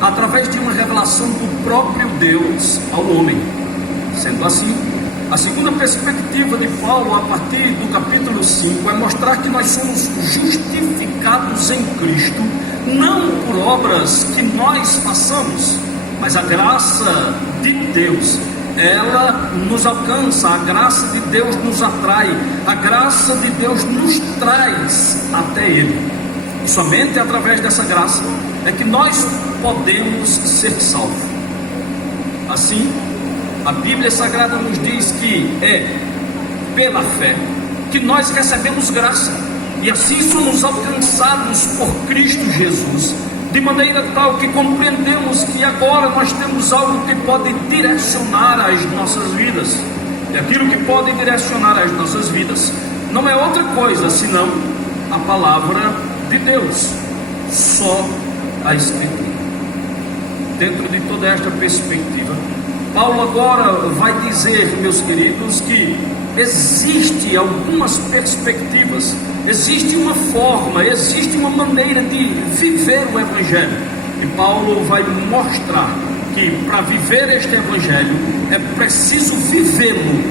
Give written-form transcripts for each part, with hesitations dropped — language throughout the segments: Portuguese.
através de uma revelação do próprio Deus ao homem. Sendo assim, a segunda perspectiva de Paulo, a partir do capítulo 5, é mostrar que nós somos justificados em Cristo, não por obras que nós façamos, mas a graça de Deus, ela nos alcança, a graça de Deus nos atrai, a graça de Deus nos traz até Ele. E somente através dessa graça é que nós podemos ser salvos. Assim, a Bíblia Sagrada nos diz que é pela fé que nós recebemos graça, e assim somos alcançados por Cristo Jesus, de maneira tal que compreendemos que agora nós temos algo que pode direcionar as nossas vidas. E aquilo que pode direcionar as nossas vidas não é outra coisa senão a palavra de Deus, só a Escritura. Dentro de toda esta perspectiva, Paulo agora vai dizer, meus queridos, que existe algumas perspectivas, existe uma forma, existe uma maneira de viver o Evangelho. E Paulo vai mostrar que para viver este Evangelho é preciso vivê-lo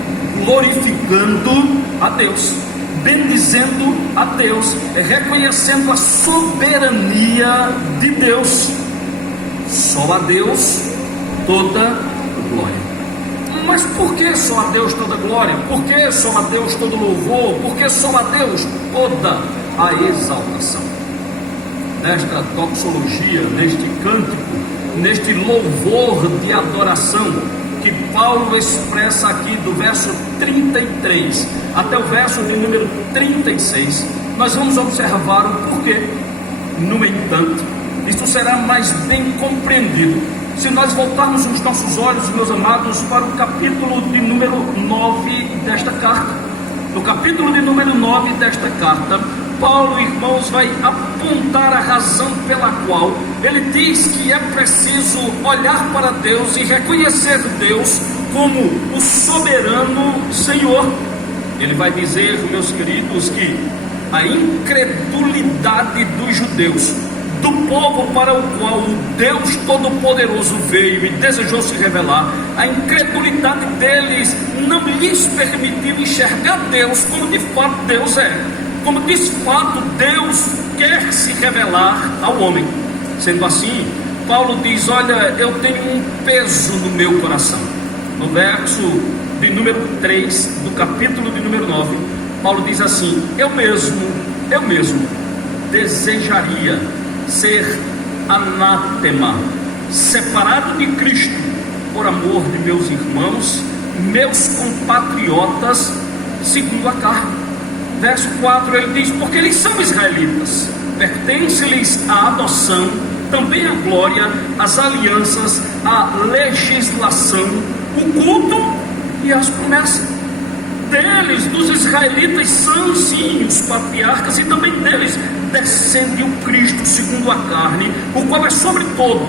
glorificando a Deus, bendizendo a Deus, reconhecendo a soberania de Deus. Só a Deus toda glória. Mas por que só a Deus toda glória? Por que só a Deus todo louvor? Por que só a Deus toda a exaltação? Nesta doxologia, neste cântico, neste louvor de adoração que Paulo expressa aqui do verso 33 até o verso de número 36, nós vamos observar o porquê. No entanto, isto será mais bem compreendido se nós voltarmos os nossos olhos, meus amados, para o capítulo de número 9 desta carta. No capítulo de número 9 desta carta, Paulo, irmãos, vai apontar a razão pela qual ele diz que é preciso olhar para Deus e reconhecer Deus como o soberano Senhor. Ele vai dizer, meus queridos, que a incredulidade dos judeus, do povo para o qual o Deus Todo-Poderoso veio e desejou se revelar, a incredulidade deles não lhes permitiu enxergar Deus como de fato Deus é, como de fato Deus quer se revelar ao homem. Sendo assim, Paulo diz: olha, eu tenho um peso no meu coração. No verso de número 3 do capítulo de número 9, Paulo diz assim: eu mesmo desejaria ser anátema, separado de Cristo, por amor de meus irmãos, meus compatriotas, segundo a carne. Verso 4, ele diz: porque eles são israelitas, pertence-lhes a adoção, também a glória, as alianças, a legislação, o culto e as promessas. Deles, dos israelitas, são sim os patriarcas, e também deles descende o Cristo segundo a carne, o qual é sobre todos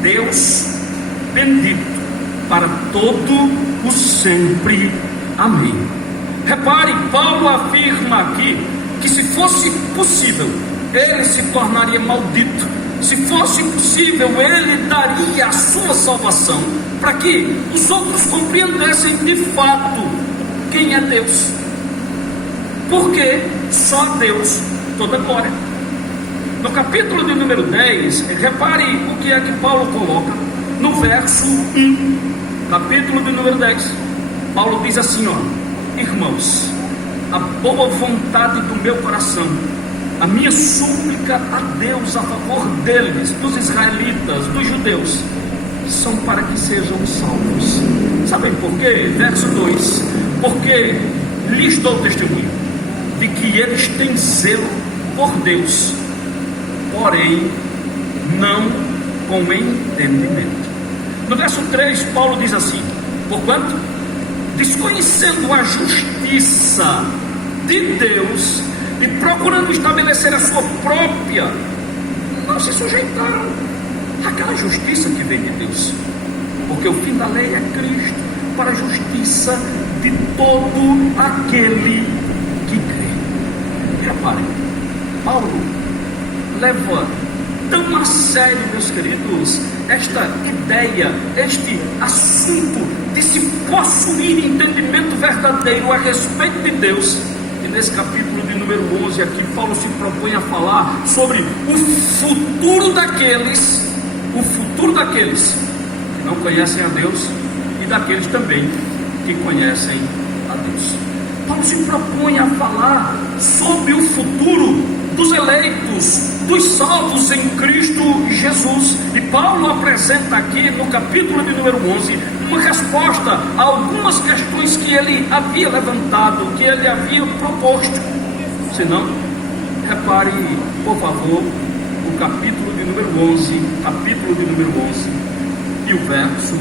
Deus bendito para todo o sempre. Amém. Repare, Paulo afirma aqui que se fosse possível, ele se tornaria maldito. Se fosse possível, ele daria a sua salvação, para que os outros compreendessem de fato quem é Deus. Porque só a Deus toda glória. No capítulo de número 10, repare o que é que Paulo coloca no verso 1, capítulo de número 10. Paulo diz assim: ó, irmãos, a boa vontade do meu coração, a minha súplica a Deus a favor deles, dos israelitas, dos judeus, são para que sejam salvos. Sabem por quê? Verso 2: porque lhes dou testemunho de que eles têm zelo por Deus, porém não com entendimento. No verso 3, Paulo diz assim: porquanto, desconhecendo a justiça de Deus e procurando estabelecer a sua própria, não se sujeitaram àquela justiça que vem de Deus, porque o fim da lei é Cristo, para a justiça de todo aquele que crê. Reparem, Paulo leva tão a sério, meus queridos, esta ideia, este assunto de se possuir entendimento verdadeiro a respeito de Deus. E nesse capítulo de número 11 aqui, Paulo se propõe a falar sobre o futuro daqueles que não conhecem a Deus e daqueles também que conhecem a Deus. Paulo se propõe a falar sobre o futuro dos eleitos, dos salvos em Cristo Jesus. E Paulo apresenta aqui no capítulo de número 11 uma resposta a algumas questões que ele havia levantado, que ele havia proposto. Se não, repare, por favor, o capítulo de número 11, e o verso 1,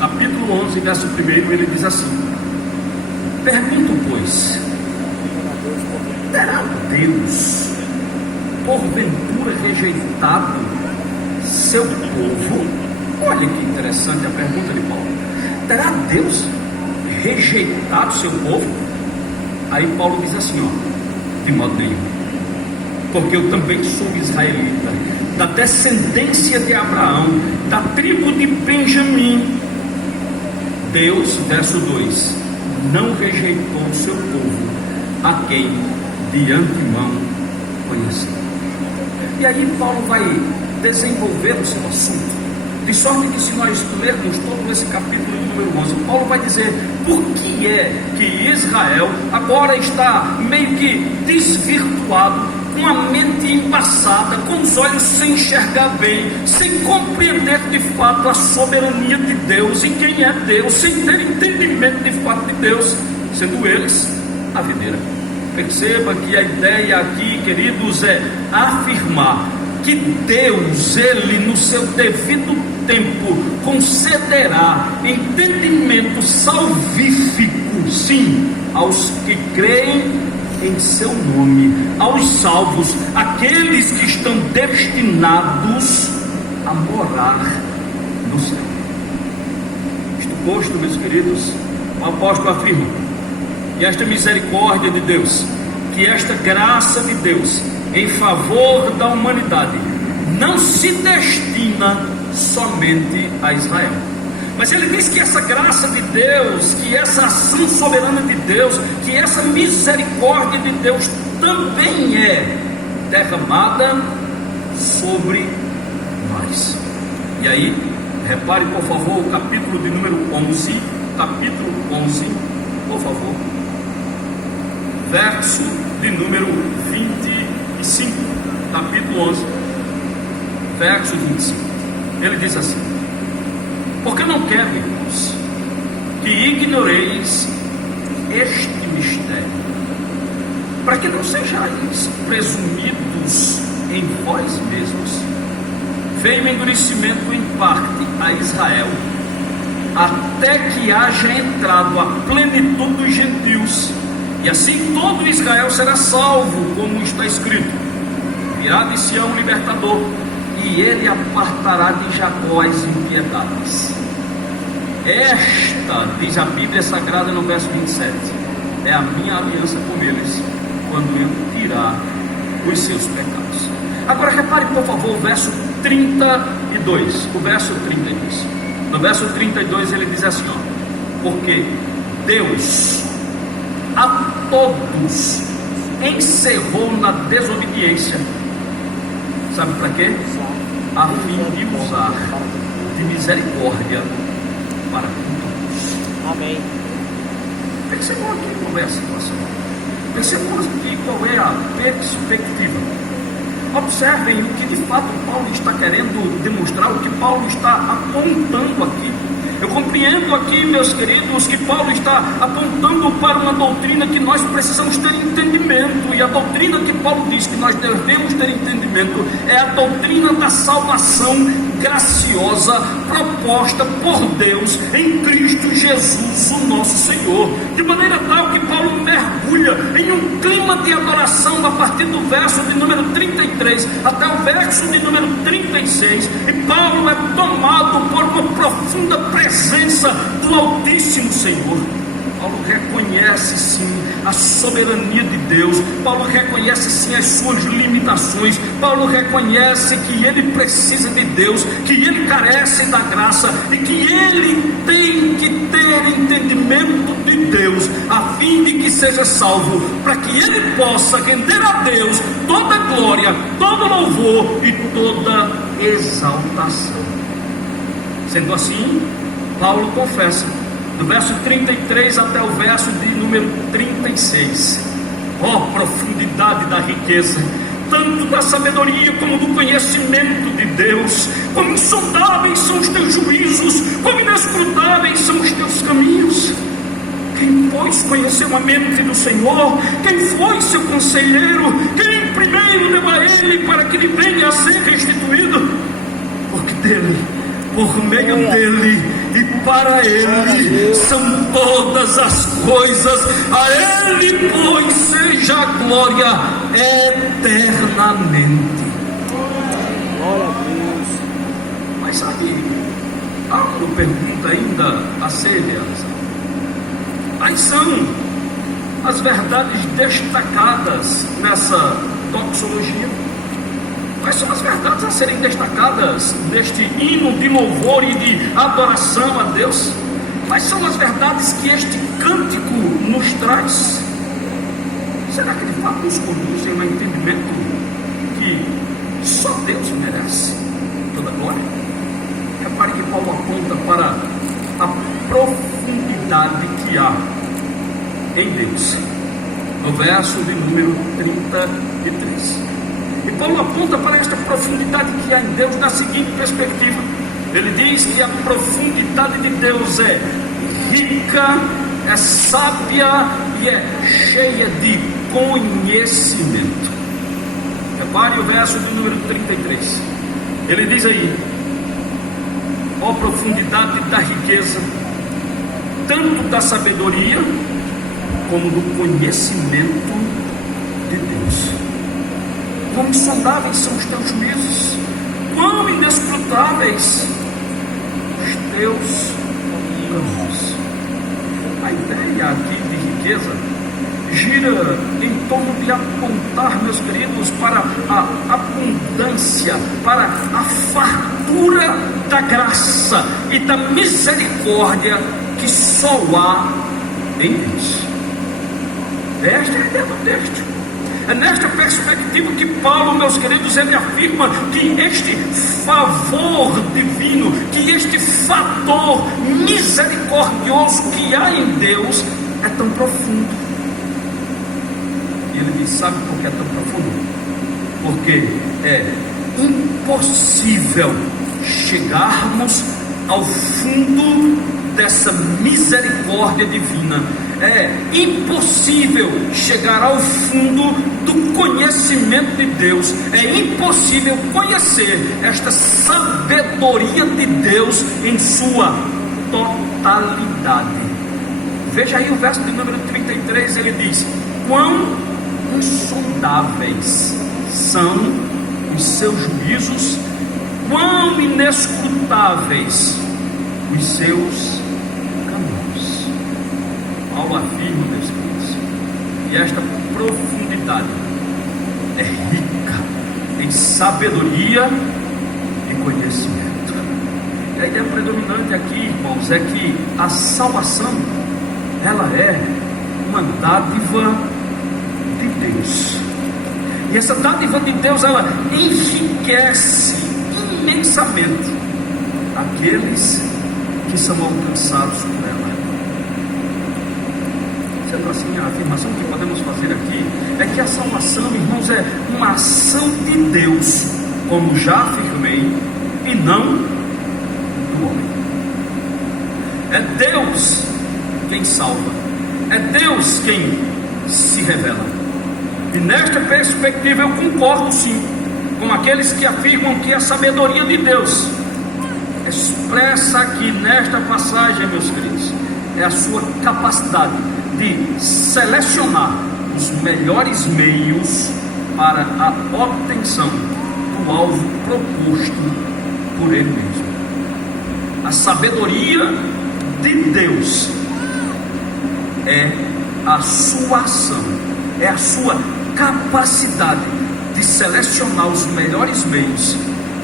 capítulo 11, verso 1, ele diz assim: pergunto, pois, terá Deus porventura rejeitado seu povo? Olha que interessante a pergunta de Paulo. Terá Deus rejeitado seu povo? Aí Paulo diz assim, ó, de modo nenhum, porque eu também sou israelita, da descendência de Abraão, da tribo de Benjamim. Deus, verso 2, não rejeitou o seu povo, a quem de antemão conheceu. E aí Paulo vai desenvolver o seu assunto, de sorte que, se nós lermos todo esse capítulo de número 11, Paulo vai dizer por que é que Israel agora está meio que desvirtuado, com a mente embaçada, com os olhos sem enxergar bem, sem compreender de fato a soberania de Deus e quem é Deus, sem ter entendimento de fato de Deus, sendo eles a videira. Perceba que a ideia aqui, queridos, é afirmar que Deus, Ele no seu devido tempo, concederá entendimento salvífico, sim, aos que creem em seu nome, aos salvos, aqueles que estão destinados a morar no céu. Isto posto, meus queridos, o apóstolo afirma que esta misericórdia de Deus, que esta graça de Deus em favor da humanidade, não se destina somente a Israel, mas ele diz que essa graça de Deus, que essa ação soberana de Deus, que essa misericórdia de Deus também é derramada sobre nós. E aí, repare por favor o capítulo de número 11, por favor, verso de número 25, capítulo 11, verso 25, ele diz assim: porque não quero, irmãos, que ignoreis este mistério, para que não sejais presumidos em vós mesmos. Veio endurecimento em parte a Israel, até que haja entrado a plenitude dos gentios, e assim todo Israel será salvo, como está escrito: virá de Sião o libertador, e ele apartará de Jacó as impiedades. Esta, diz a Bíblia Sagrada no verso 27, é a minha aliança com eles, quando eu tirar os seus pecados. Agora repare por favor o verso 32, no verso 32 ele diz assim, ó: porque Deus a todos encerrou na desobediência. Sabe para quê? A fim de usar de misericórdia para todos. Amém. Percebam aqui qual é a situação. Percebam aqui qual é a perspectiva. Observem o que de fato Paulo está querendo demonstrar, o que Paulo está apontando aqui. Eu compreendo aqui, meus queridos, que Paulo está apontando para uma doutrina que nós precisamos ter entendimento, e a doutrina que Paulo diz que nós devemos ter entendimento é a doutrina da salvação graciosa proposta por Deus em Cristo Jesus, o nosso Senhor, de maneira tal que Paulo mergulha em um clima de adoração a partir do verso de número 33 até o verso de número 36, e Paulo é tomado por uma profunda presença do Altíssimo Senhor. Paulo reconhece sim a soberania de Deus, Paulo reconhece sim as suas limitações, Paulo reconhece que ele precisa de Deus, que ele carece da graça e que ele tem que ter entendimento de Deus, a fim de que seja salvo, para que ele possa render a Deus toda glória, todo louvor e toda exaltação. Sendo assim, Paulo confessa, do verso 33 até o verso de número 36, profundidade da riqueza, tanto da sabedoria como do conhecimento de Deus, como insondáveis são os teus juízos, como inescrutáveis são os teus caminhos. Quem, pois, conheceu a mente do Senhor? Quem foi seu conselheiro? Quem primeiro deu a ele para que lhe venha a ser restituído? Porque dele, por meio dele e para ele são todas as coisas. A ele, pois, seja a glória eternamente. Glória a Deus. Mas sabe, há uma pergunta ainda a ser realizada. Quais são as verdades destacadas nessa doxologia? Quais são as verdades a serem destacadas neste hino de louvor e de adoração a Deus? Quais são as verdades que este cântico nos traz? Será que de fato nos conduzem ao entendimento que só Deus merece toda a glória? Repare que Paulo aponta para a profundidade que há em Deus, no verso de número 33. E Paulo aponta para esta profundidade que há em Deus na seguinte perspectiva: ele diz que a profundidade de Deus é rica, é sábia e é cheia de conhecimento. Repare o verso de número 33. Ele diz aí: ó profundidade da riqueza, tanto da sabedoria como do conhecimento de Deus. Quão insondáveis são os teus juízos, quão inescrutáveis os teus caminhos. A ideia aqui de riqueza gira em torno de apontar, meus queridos, para a abundância, para a fartura da graça e da misericórdia que só há em Deus. Esta é a ideia do texto. É nesta perspectiva que Paulo, meus queridos, ele afirma que este favor divino, que este fator misericordioso que há em Deus é tão profundo. E ele diz: sabe por que é tão profundo? Porque é impossível chegarmos ao fundo dessa misericórdia divina. É impossível chegar ao fundo do conhecimento de Deus. É impossível conhecer esta sabedoria de Deus em sua totalidade. Veja aí o verso de número 33, ele diz: quão insondáveis são os seus juízos, quão inescrutáveis os seus caminhos. Paulo afirma, meus queridos, que esta profundidade é rica em sabedoria e conhecimento. E a ideia predominante aqui, irmãos, é que a salvação, ela é uma dádiva de Deus. E essa dádiva de Deus, ela enriquece imensamente aqueles que são alcançados por ela. Sendo assim, a afirmação que podemos fazer aqui é que a salvação, irmãos, é uma ação de Deus, como já afirmei, e não do homem. É Deus quem salva, é Deus quem se revela. E nesta perspectiva eu concordo sim com aqueles que afirmam que a sabedoria de Deus expressa aqui nesta passagem, meus queridos, é a sua capacidade de selecionar os melhores meios para a obtenção do alvo proposto por Ele mesmo. A sabedoria de Deus é a sua ação, é a sua capacidade de selecionar os melhores meios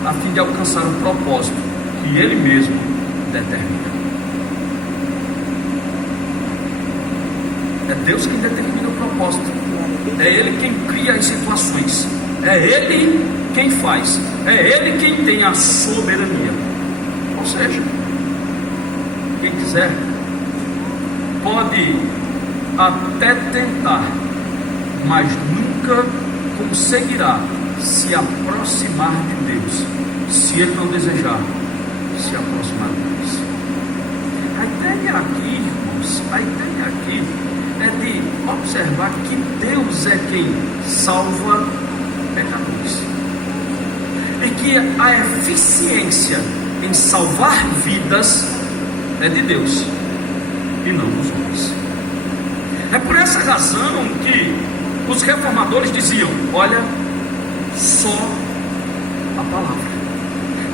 a fim de alcançar o propósito que Ele mesmo determina. É Deus quem determina o propósito, é Ele quem cria as situações, é Ele quem faz, é Ele quem tem a soberania. Ou seja, quem quiser pode até tentar, mas nunca conseguirá se aproximar de Deus, se ele não desejar se aproximar de Deus. A ideia aqui, irmãos, a ideia aqui é de observar que Deus é quem salva pecadores, e que a eficiência em salvar vidas é de Deus e não dos homens. É por essa razão que os reformadores diziam: olha, só a palavra,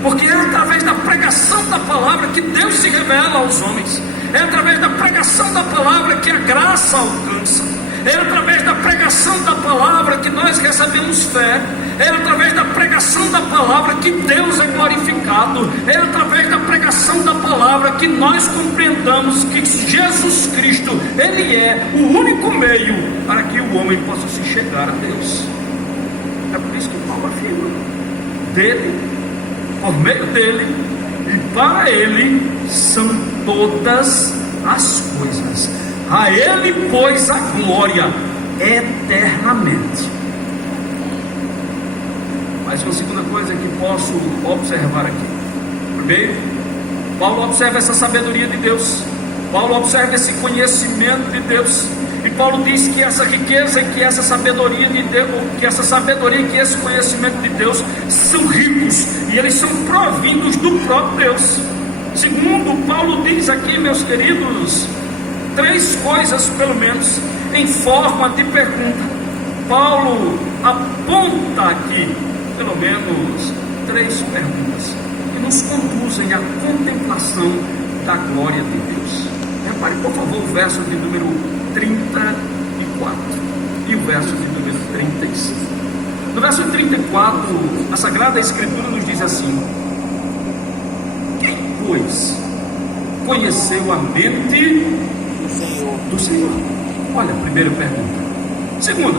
porque é através da pregação da palavra que Deus se revela aos homens, é através da pregação da palavra que a graça alcança, é através da pregação da palavra que nós recebemos fé, é através da pregação da palavra que Deus é glorificado, é através da pregação da palavra que nós compreendamos que Jesus Cristo, Ele é o único meio para que o homem possa se chegar a Deus. É por isso que Paulo afirma: dele, por meio dele e para ele são todas as coisas. A ele, pois, a glória eternamente. Mas uma segunda coisa que posso observar aqui: primeiro, Paulo observa essa sabedoria de Deus, Paulo observa esse conhecimento de Deus, e Paulo diz que essa riqueza e que essa sabedoria de Deus, que essa sabedoria e que esse conhecimento de Deus são ricos, e eles são provindos do próprio Deus. Segundo, Paulo diz aqui, meus queridos, três coisas pelo menos em forma de pergunta. Paulo aponta aqui pelo menos três perguntas que nos conduzem à contemplação da glória de Deus. Repare, por favor, o verso de número 34 e o verso de número 35. No verso 34, a Sagrada Escritura nos diz assim: quem, pois, conheceu a mente do Senhor? Olha, a primeira pergunta. Segunda,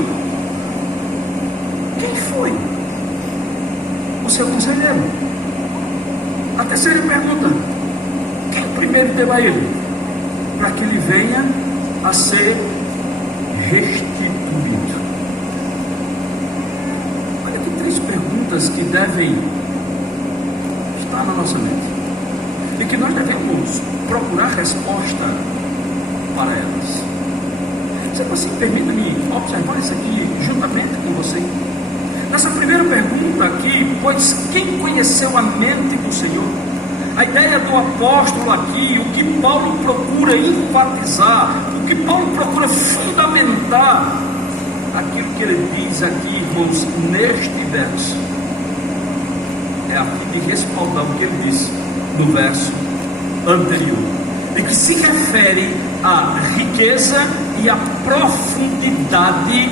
quem foi o seu conselheiro? A terceira pergunta: quem primeiro deu a ele, para que ele venha a ser restituído? Olha que três perguntas que devem estar na nossa mente e que nós devemos procurar resposta para elas. Se você permita-me observar isso aqui juntamente com você. Nessa primeira pergunta aqui, pois quem conheceu a mente do Senhor? A ideia do apóstolo aqui, o que Paulo procura enfatizar, o que Paulo procura fundamentar, aquilo que ele diz aqui, irmãos, neste verso, é a fim de respaldar o que ele disse no verso anterior, e que se refere à riqueza e à profundidade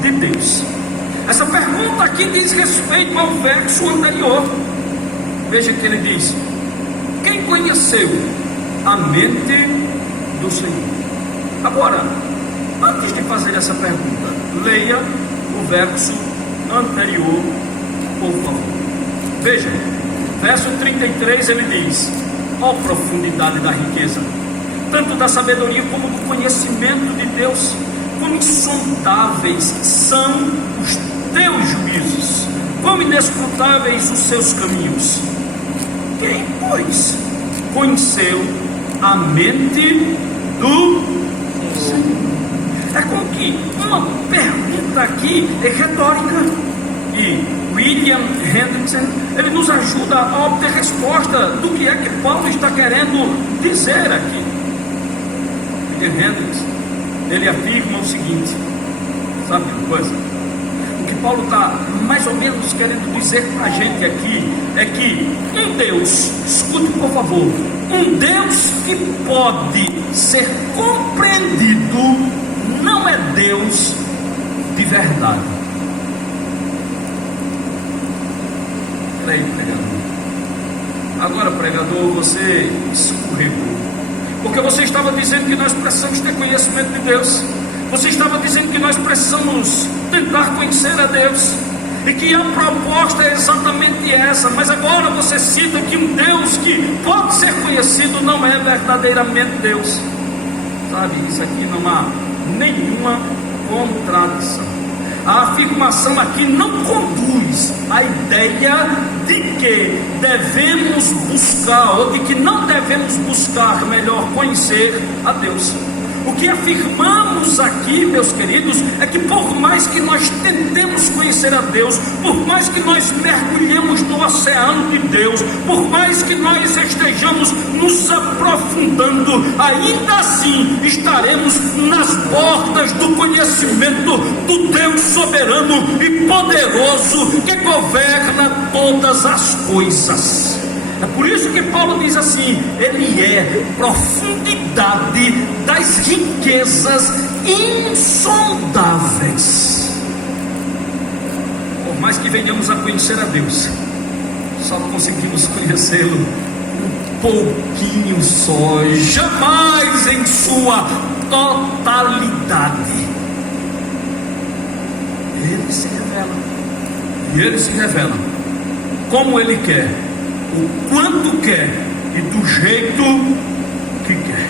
de Deus. Essa pergunta aqui diz respeito ao verso anterior. Veja que ele diz: quem conheceu a mente do Senhor? Agora, antes de fazer essa pergunta, leia o verso anterior, por favor. Veja, verso 33, ele diz: ó profundidade da riqueza, tanto da sabedoria como do conhecimento de Deus, quão insondáveis são os teus juízos, quão inescrutáveis os seus caminhos. Quem, pois, conheceu a mente do Senhor? É como que uma pergunta aqui é retórica, e William Hendrickson, ele nos ajuda a obter resposta do que é que Paulo está querendo dizer aqui. William Hendrickson, ele afirma o seguinte: sabe uma coisa? O que Paulo está mais ou menos querendo dizer para a gente aqui é que um Deus, escute por favor, um Deus que pode ser compreendido não é Deus de verdade. Peraí, pregador. Agora, pregador, você escorregou, porque você estava dizendo que nós precisamos ter conhecimento de Deus. Você estava dizendo que nós precisamos tentar conhecer a Deus, e que a proposta é exatamente essa. Mas agora você cita que um Deus que pode ser conhecido não é verdadeiramente Deus. Sabe, isso aqui não há nenhuma contradição. A afirmação aqui não conduz à ideia de que devemos buscar, ou de que não devemos buscar, melhor, conhecer a Deus. O que afirmamos aqui, meus queridos, é que por mais que nós tentemos conhecer a Deus, por mais que nós mergulhemos no oceano de Deus, por mais que nós estejamos nos aprofundando, ainda assim estaremos nas bordas do conhecimento do Deus soberano e poderoso que governa todas as coisas. É por isso que Paulo diz assim: ele é profundidade das riquezas insondáveis. Por mais que venhamos a conhecer a Deus, só conseguimos conhecê-lo um pouquinho só, jamais em sua totalidade. Ele se revela, e ele se revela como ele quer, o quanto quer e do jeito que quer.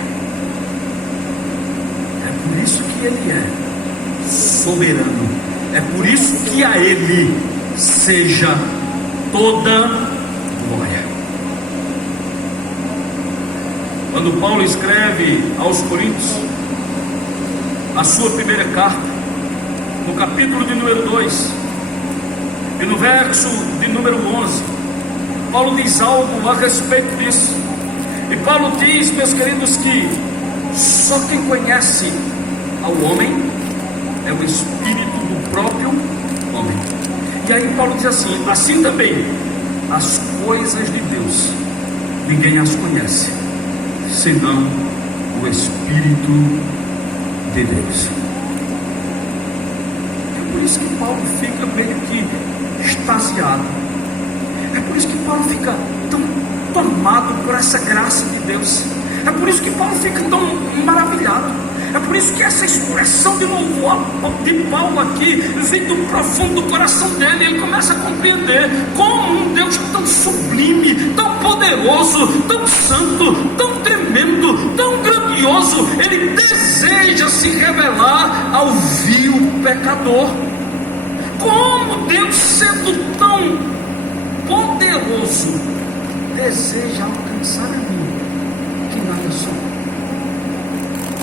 É por isso que ele é soberano. É por isso que a ele seja toda glória. Quando Paulo escreve aos Coríntios a sua primeira carta, no capítulo de número 2 e no verso de número 11, Paulo diz algo a respeito disso. E Paulo diz, meus queridos, que só quem conhece ao homem é o espírito do próprio homem. E aí Paulo diz assim: assim também as coisas de Deus ninguém as conhece, senão o Espírito de Deus. É por isso que Paulo fica meio que extasiado. É por isso que Paulo fica tão tomado por essa graça de Deus. É por isso que Paulo fica tão maravilhado. É por isso que essa expressão de louvor de Paulo aqui vem do profundo do coração dele. Ele começa a compreender como um Deus tão sublime, tão poderoso, tão santo, tão tremendo, tão grandioso, ele deseja se revelar ao vil pecador. Como Deus, sendo tão poderoso, deseja alcançar a mim